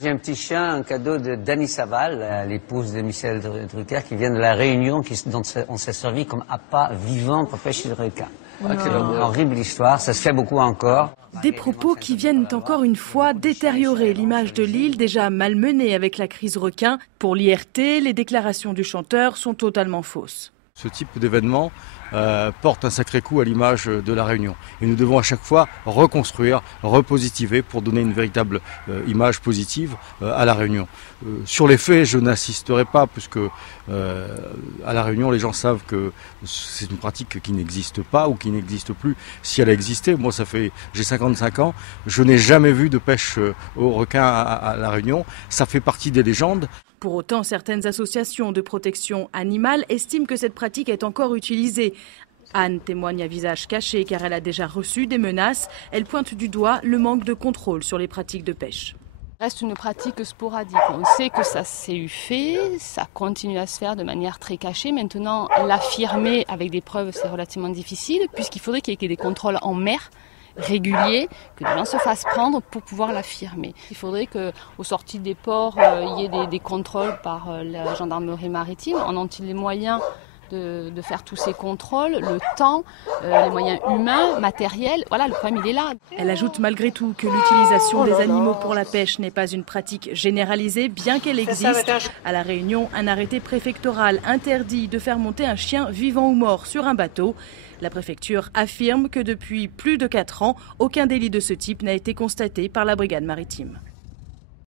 J'ai un petit chien, un cadeau de Dany Saval, l'épouse de Michel Drucker, qui vient de La Réunion, dont on s'est servi comme appât vivant pour pêcher le requin. C'est une horrible histoire, ça se fait beaucoup encore. Des propos qui viennent encore une fois détériorer l'image de l'île déjà malmenée avec la crise requin. Pour l'IRT, les déclarations du chanteur sont totalement fausses. Ce type d'événement porte un sacré coup à l'image de La Réunion. Et nous devons à chaque fois reconstruire, repositiver pour donner une véritable image positive à La Réunion. Sur les faits, je n'insisterai pas puisque à La Réunion, les gens savent que c'est une pratique qui n'existe pas ou qui n'existe plus. Si elle a existé, moi j'ai 55 ans, je n'ai jamais vu de pêche au requin à La Réunion. Ça fait partie des légendes. Pour autant, certaines associations de protection animale estiment que cette pratique est encore utilisée. Anne témoigne à visage caché car elle a déjà reçu des menaces. Elle pointe du doigt le manque de contrôle sur les pratiques de pêche. Reste une pratique sporadique. On sait que ça s'est eu fait, ça continue à se faire de manière très cachée. Maintenant, l'affirmer avec des preuves, c'est relativement difficile puisqu'il faudrait qu'il y ait des contrôles en mer réguliers, que les gens se fassent prendre pour pouvoir l'affirmer. Il faudrait qu'aux sorties des ports, il y ait des contrôles par la gendarmerie maritime. En ont-ils les moyens de faire tous ces contrôles, le temps, les moyens humains, matériels? Voilà, le problème il est là. Elle ajoute malgré tout que l'utilisation des animaux pour la pêche n'est pas une pratique généralisée, bien qu'elle existe. À La Réunion, un arrêté préfectoral interdit de faire monter un chien vivant ou mort sur un bateau. La préfecture affirme que depuis plus de 4 ans, aucun délit de ce type n'a été constaté par la brigade maritime.